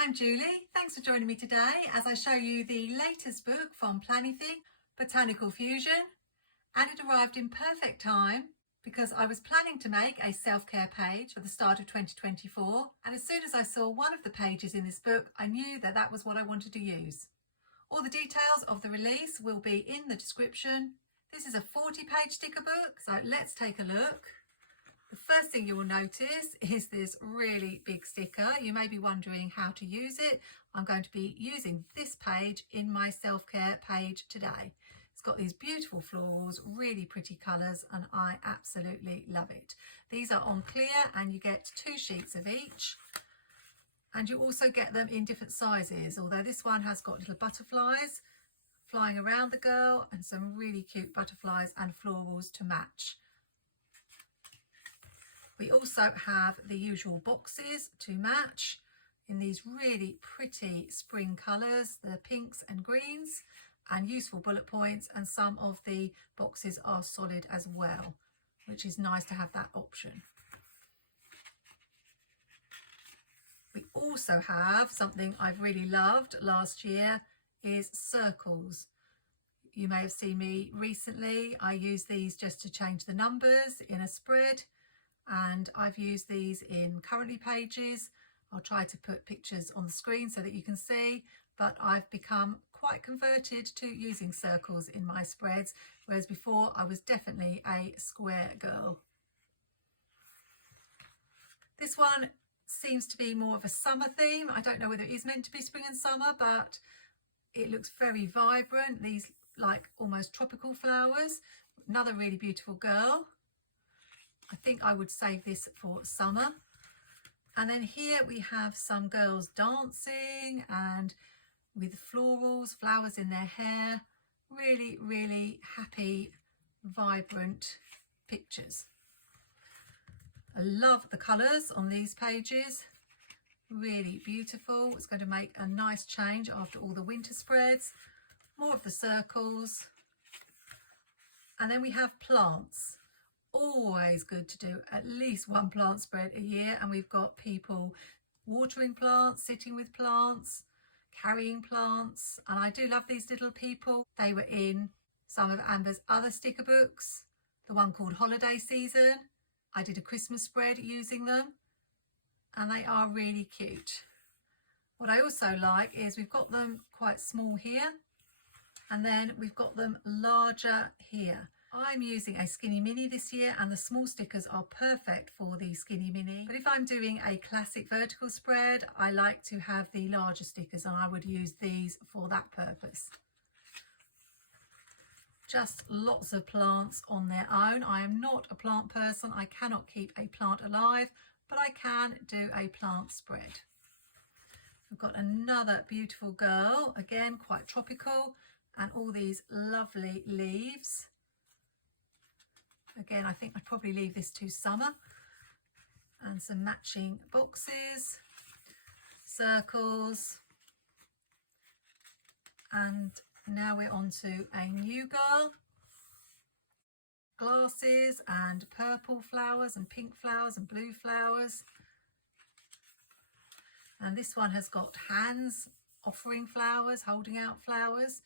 I'm Julie. Thanks for joining me today as I show you the latest book from Planything, Botanical Fusion, and it arrived in perfect time because I was planning to make a self-care page for the start of 2024, and as soon as I saw one of the pages in this book, I knew that that was what I wanted to use. All the details of the release will be in the description. This is a 40-page sticker book, so let's take a look. The first thing you will notice is this really big sticker. You may be wondering how to use it. I'm going to be using this page in my self-care page today. It's got these beautiful florals, really pretty colours, and I absolutely love it. These are on clear and you get 2 sheets of each. And you also get them in different sizes, although this one has got little butterflies flying around the girl and some really cute butterflies and florals to match. We also have the usual boxes to match in these really pretty spring colours, the pinks and greens, and useful bullet points, and some of the boxes are solid as well, which is nice to have that option. We also have something I've really loved last year is circles. You may have seen me recently. I use these just to change the numbers in a spread. And I've used these in currently pages. I'll try to put pictures on the screen so that you can see, but I've become quite converted to using circles in my spreads, whereas before I was definitely a square girl. This one seems to be more of a summer theme. I don't know whether it is meant to be spring and summer, but it looks very vibrant. These like almost tropical flowers. Another really beautiful girl. I think I would save this for summer. And then here we have some girls dancing and with florals, flowers in their hair. Really, really happy, vibrant pictures. I love the colours on these pages. Really beautiful. It's going to make a nice change after all the winter spreads. More of the circles. And then we have plants. Always good to do at least one plant spread a year, and we've got people watering plants, sitting with plants, carrying plants, and I do love these little people. They were in some of Amber's other sticker books, the one called Holiday Season. I did a Christmas spread using them, and they are really cute. What I also like is we've got them quite small here, and then we've got them larger here. I'm using a skinny mini this year, and the small stickers are perfect for the skinny mini. But if I'm doing a classic vertical spread, I like to have the larger stickers, and I would use these for that purpose. Just lots of plants on their own. I am not a plant person. I cannot keep a plant alive, but I can do a plant spread. We've got another beautiful girl, again quite tropical, and all these lovely leaves. Again, I think I'd probably leave this to summer. And some matching boxes, circles. And now we're on to a new girl. Glasses and purple flowers and pink flowers and blue flowers. And this one has got hands offering flowers, holding out flowers.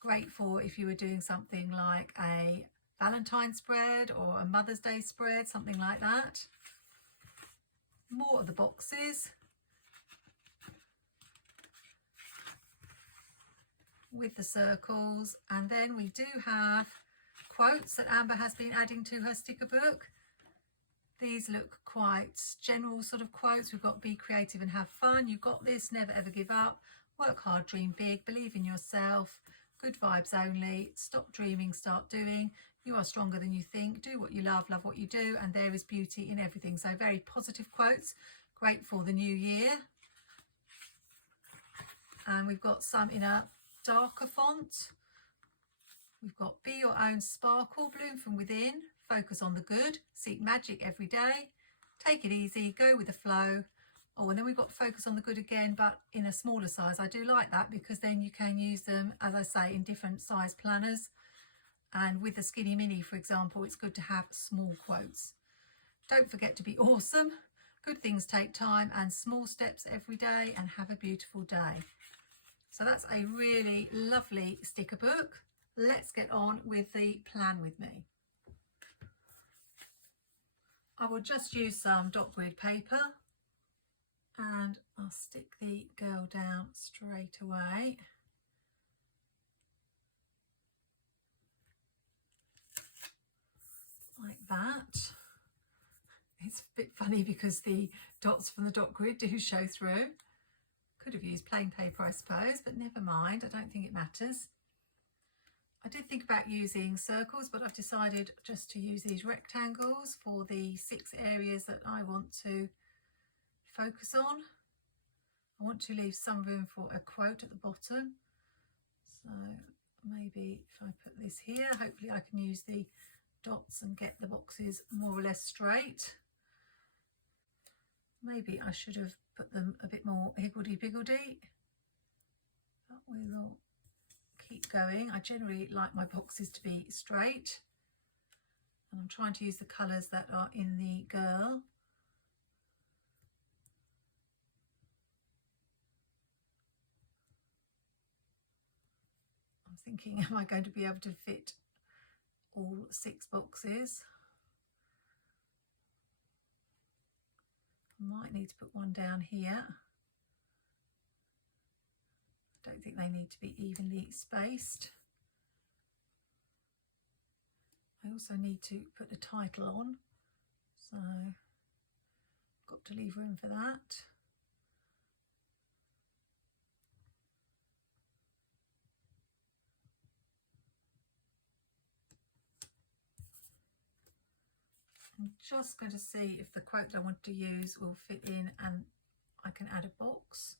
Great for if you were doing something like a Valentine's spread or a Mother's Day spread, something like that. More of the boxes with the circles, and then we do have quotes that Amber has been adding to her sticker book. These look quite general sort of quotes. We've got be creative and have fun, you got this, never ever give up, work hard, dream big, believe in yourself, good vibes only, stop dreaming, start doing, you are stronger than you think, do what you love, love what you do, and there is beauty in everything. So very positive quotes, great for the new year. And we've got some in a darker font. We've got be your own sparkle, bloom from within, focus on the good, seek magic every day, take it easy, go with the flow. Oh, and then we've got focus on the good again, but in a smaller size. I do like that because then you can use them, as I say, in different size planners. And with the skinny mini, for example, it's good to have small quotes. Don't forget to be awesome. Good things take time, and small steps every day, and have a beautiful day. So that's a really lovely sticker book. Let's get on with the Plan With Me. I will just use some dot grid paper, and I'll stick the girl down straight away. Like that. It's a bit funny because the dots from the dot grid do show through. Could have used plain paper, I suppose, but never mind. I don't think it matters. I did think about using circles, but I've decided just to use these rectangles for the 6 areas that I want to focus on. I want to leave some room for a quote at the bottom. So maybe if I put this here, hopefully I can use the dots and get the boxes more or less straight. Maybe I should have put them a bit more higgledy-piggledy, but we will keep going. I generally like my boxes to be straight, and I'm trying to use the colours that are in the girl. I'm thinking, am I going to be able to fit all 6 boxes? I might need to put one down here. I don't think they need to be evenly spaced. I also need to put a title on, so I've got to leave room for that. I'm just going to see if the quote that I want to use will fit in, and I can add a box.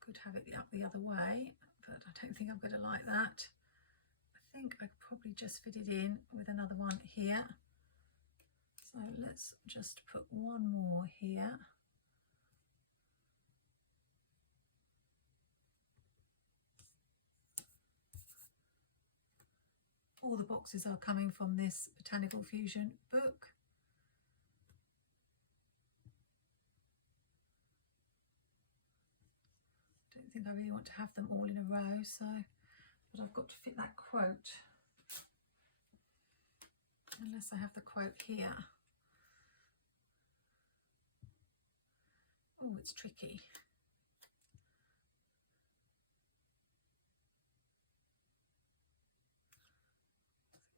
Could have it up the other way, but I don't think I'm going to like that. I think I could probably just fit it in with another one here. So let's just put one more here. All the boxes are coming from this Botanical Fusion book. Don't think I really want to have them all in a row, so, but I've got to fit that quote. Unless I have the quote here. Oh, it's tricky.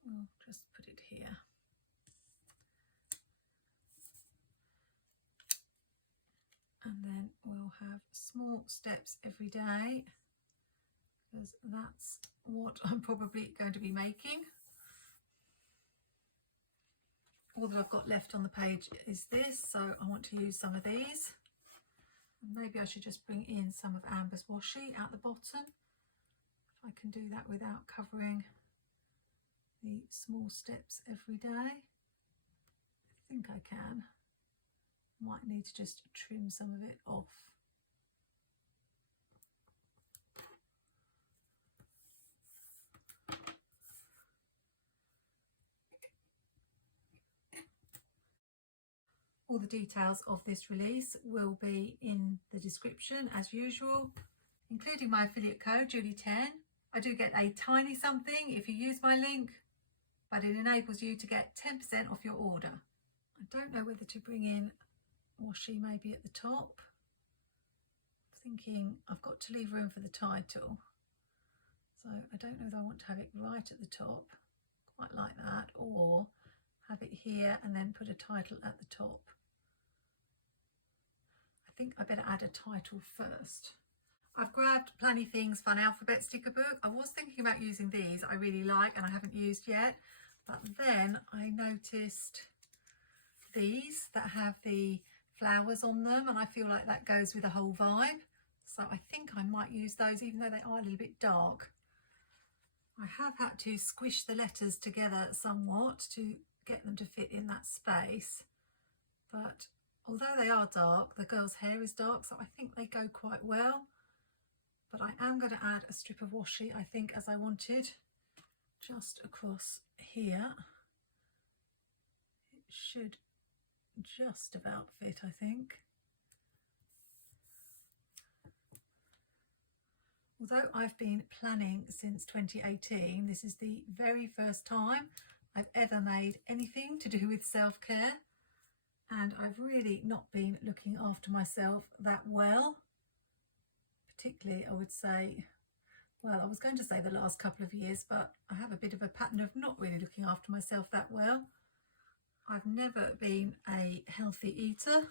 We'll just put it here. And then we'll have small steps every day, because that's what I'm probably going to be making. All that I've got left on the page is this, so I want to use some of these. Maybe I should just bring in some of Amber's washi at the bottom, if I can do that without covering the small steps every day. I think I can. Might need to just trim some of it off. All the details of this release will be in the description as usual, including my affiliate code Julie10. I do get a tiny something if you use my link, but it enables you to get 10% off your order. I don't know whether to bring in washi maybe at the top. I'm thinking I've got to leave room for the title, so I don't know if I want to have it right at the top, quite like that, or have it here and then put a title at the top. I think I better add a title first. I've grabbed Planything's Fun Alphabet sticker book. I was thinking about using these, I really like, and I haven't used yet, but then I noticed these that have the flowers on them, and I feel like that goes with the whole vibe, so I think I might use those, even though they are a little bit dark. I have had to squish the letters together somewhat to get them to fit in that space, but although they are dark, the girl's hair is dark, so I think they go quite well. But I am going to add a strip of washi, I think, as I wanted, just across here. should just about fit, I think. Although I've been planning since 2018, this is the very first time I've ever made anything to do with self-care, and I've really not been looking after myself that well. Particularly, I would say, well, I was going to say the last couple of years, but I have a bit of a pattern of not really looking after myself that well. I've never been a healthy eater,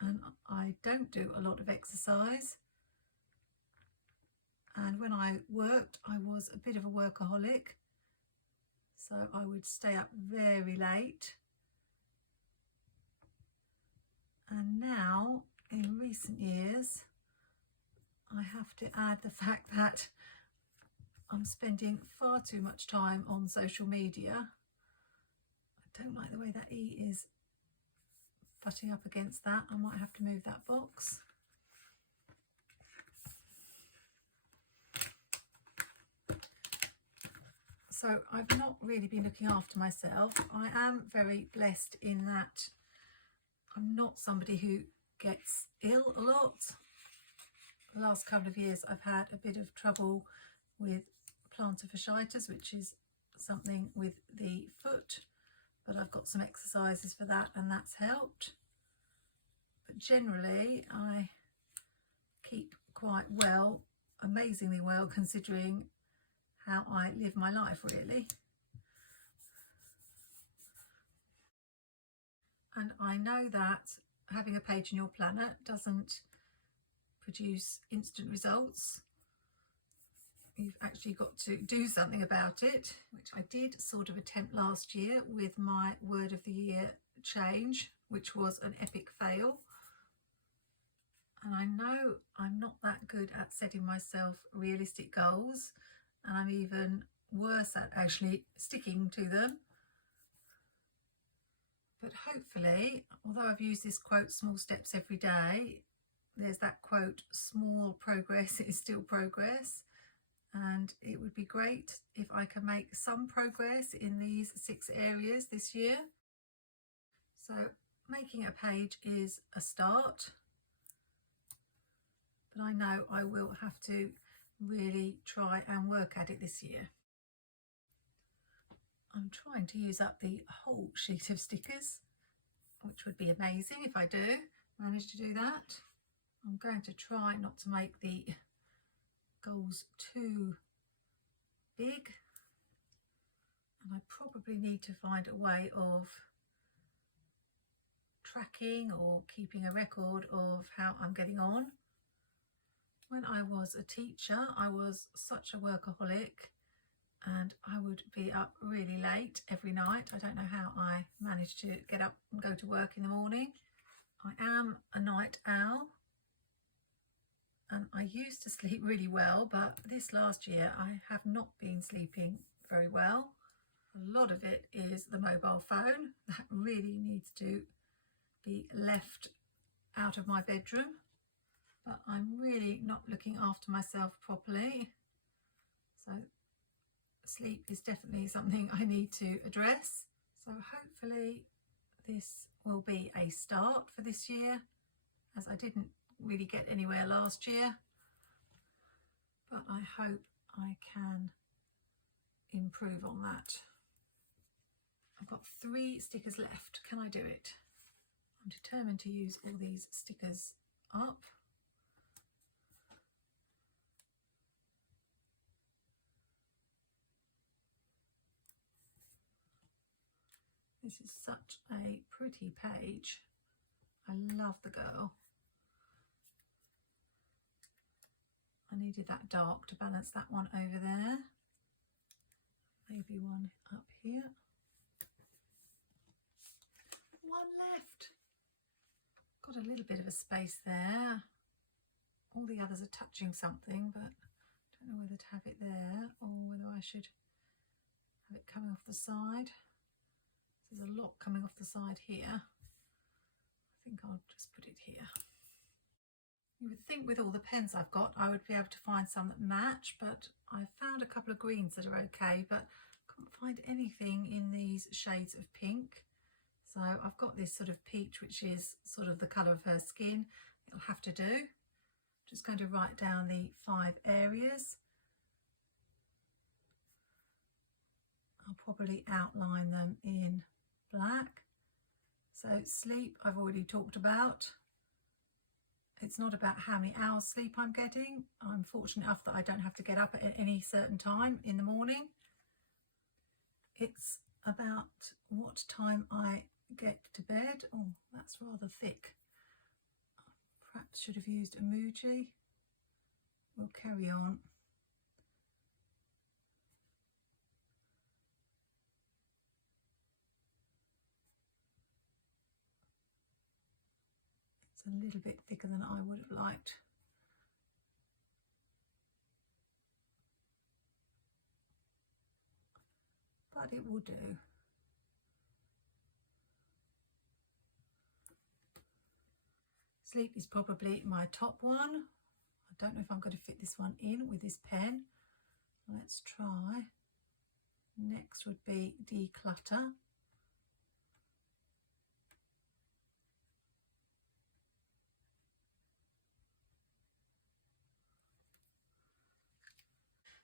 and I don't do a lot of exercise. And when I worked, I was a bit of a workaholic, so I would stay up very late. And now, in recent years, I have to add the fact that I'm spending far too much time on social media. I don't like the way that E is butting up against that. I might have to move that box. So I've not really been looking after myself. I am very blessed in that I'm not somebody who gets ill a lot. The last couple of years I've had a bit of trouble with plantar fasciitis, which is something with the foot, but I've got some exercises for that and that's helped. But generally I keep quite well, amazingly well, considering how I live my life, really. And I know that having a page in your planner doesn't produce instant results. You've actually got to do something about it, which I did sort of attempt last year with my word of the year change, which was an epic fail. And I know I'm not that good at setting myself realistic goals, and I'm even worse at actually sticking to them. But hopefully, although I've used this quote, small steps every day, there's that quote, small progress is still progress. And it would be great if I can make some progress in these 6 areas this year. So making a page is a start, but I know I will have to really try and work at it this year. I'm trying to use up the whole sheet of stickers, which would be amazing if I do manage to do that. I'm going to try not to make the goals too big, and I probably need to find a way of tracking or keeping a record of how I'm getting on. When I was a teacher, I was such a workaholic and I would be up really late every night. I don't know how I managed to get up and go to work in the morning. I am a night owl and I used to sleep really well, but this last year I have not been sleeping very well. A lot of it is the mobile phone that really needs to be left out of my bedroom, but I'm really not looking after myself properly. So sleep is definitely something I need to address. So hopefully this will be a start for this year, as I didn't really get anywhere last year, but I hope I can improve on that. I've got 3 stickers left. Can I do it? I'm determined to use all these stickers up. This is such a pretty page. I love the girl. I needed that dark to balance that one over there. Maybe one up here. One left. Got a little bit of a space there. All the others are touching something, but I don't know whether to have it there or whether I should have it coming off the side. There's a lot coming off the side here. I think I'll just put it here. You would think with all the pens I've got I would be able to find some that match, but I found a couple of greens that are okay, but can't find anything in these shades of pink. So I've got this sort of peach, which is sort of the colour of her skin. It'll have to do. Just going to write down the 5 areas. I'll probably outline them in black. So sleep, I've already talked about. It's not about how many hours sleep I'm getting. I'm fortunate enough that I don't have to get up at any certain time in the morning. It's about what time I get to bed. Oh, that's rather thick. Perhaps should have used emoji. We'll carry on. It's a little bit thicker than I would have liked. But it will do. Sleep is probably my top one. I don't know if I'm going to fit this one in with this pen. Let's try. Next would be declutter.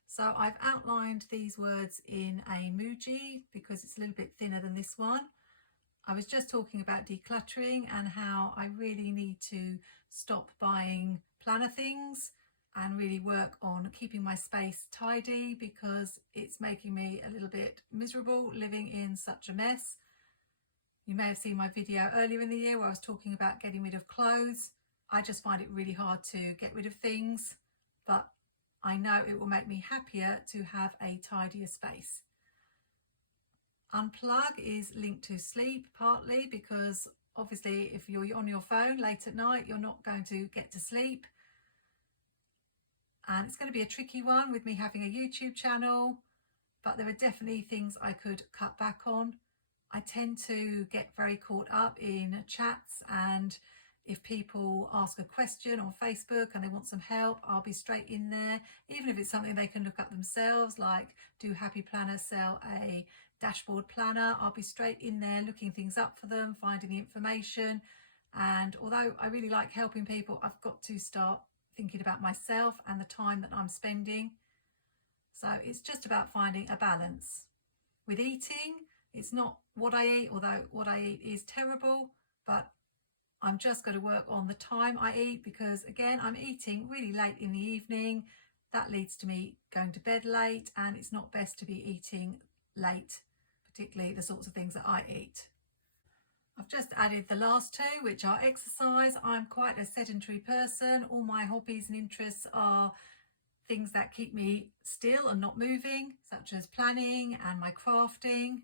So I've outlined these words in a emoji because it's a little bit thinner than this one. I was just talking about decluttering and how I really need to stop buying planner things and really work on keeping my space tidy because it's making me a little bit miserable living in such a mess. You may have seen my video earlier in the year where I was talking about getting rid of clothes. I just find it really hard to get rid of things, but I know it will make me happier to have a tidier space. Unplug is linked to sleep partly because obviously if you're on your phone late at night, you're not going to get to sleep. And it's going to be a tricky one with me having a YouTube channel, but there are definitely things I could cut back on. I tend to get very caught up in chats, and if people ask a question on Facebook and they want some help, I'll be straight in there, even if it's something they can look up themselves, like do happy planners sell a dashboard planner? I'll be straight in there looking things up for them, finding the information. And although I really like helping people, I've got to start thinking about myself and the time that I'm spending. So it's just about finding a balance. With eating, it's not what I eat, although what I eat is terrible, but I'm just going to work on the time I eat because, again, I'm eating really late in the evening. That leads to me going to bed late, and it's not best to be eating late, particularly the sorts of things that I eat. I've just added the last 2, which are exercise. I'm quite a sedentary person. All my hobbies and interests are things that keep me still and not moving, such as planning and my crafting.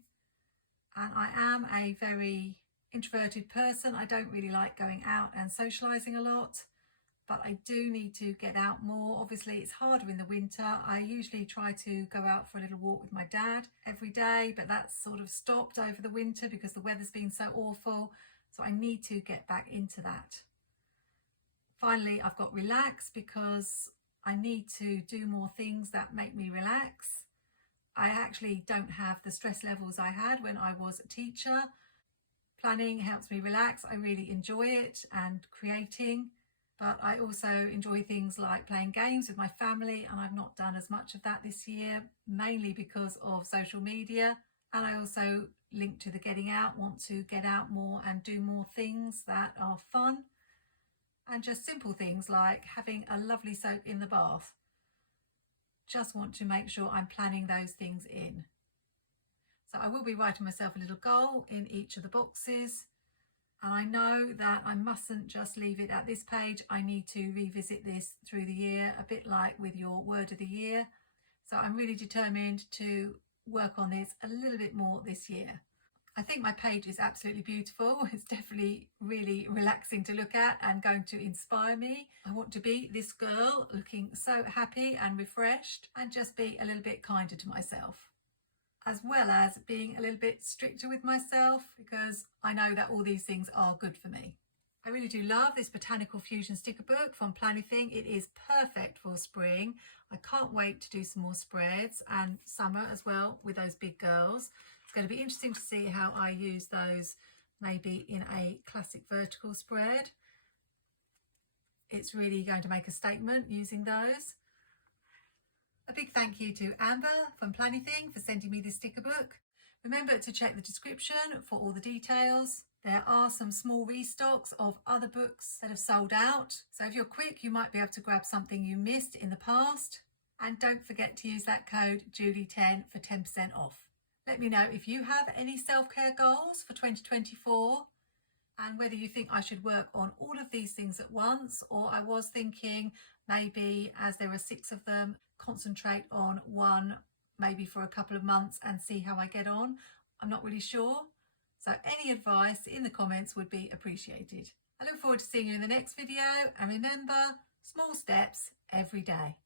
And I am a very introverted person. I don't really like going out and socializing a lot, but I do need to get out more. Obviously it's harder in the winter. I usually try to go out for a little walk with my dad every day, but that's sort of stopped over the winter because the weather's been so awful. So I need to get back into that. Finally, I've got relax because I need to do more things that make me relax. I actually don't have the stress levels I had when I was a teacher. Planning helps me relax. I really enjoy it, and creating, but I also enjoy things like playing games with my family, and I've not done as much of that this year, mainly because of social media. And I also, linked to the getting out, want to get out more and do more things that are fun, and just simple things like having a lovely soak in the bath. Just want to make sure I'm planning those things in. So I will be writing myself a little goal in each of the boxes. And I know that I mustn't just leave it at this page. I need to revisit this through the year, a bit like with your word of the year. So I'm really determined to work on this a little bit more this year. I think my page is absolutely beautiful. It's definitely really relaxing to look at and going to inspire me. I want to be this girl looking so happy and refreshed, and just be a little bit kinder to myself, as well as being a little bit stricter with myself, because I know that all these things are good for me. I really do love this Botanical Fusion sticker book from Planything. It is perfect for spring. I can't wait to do some more spreads, and summer as well with those big girls. It's going to be interesting to see how I use those maybe in a classic vertical spread. It's really going to make a statement using those. A big thank you to Amber from Planything for sending me this sticker book. Remember to check the description for all the details. There are some small restocks of other books that have sold out. So if you're quick, you might be able to grab something you missed in the past. And don't forget to use that code Julie10 for 10% off. Let me know if you have any self-care goals for 2024 and whether you think I should work on all of these things at once, or I was thinking maybe, as there are 6 of them, concentrate on one maybe for a couple of months and see how I get on. I'm not really sure. So any advice in the comments would be appreciated. I look forward to seeing you in the next video, and remember, small steps every day.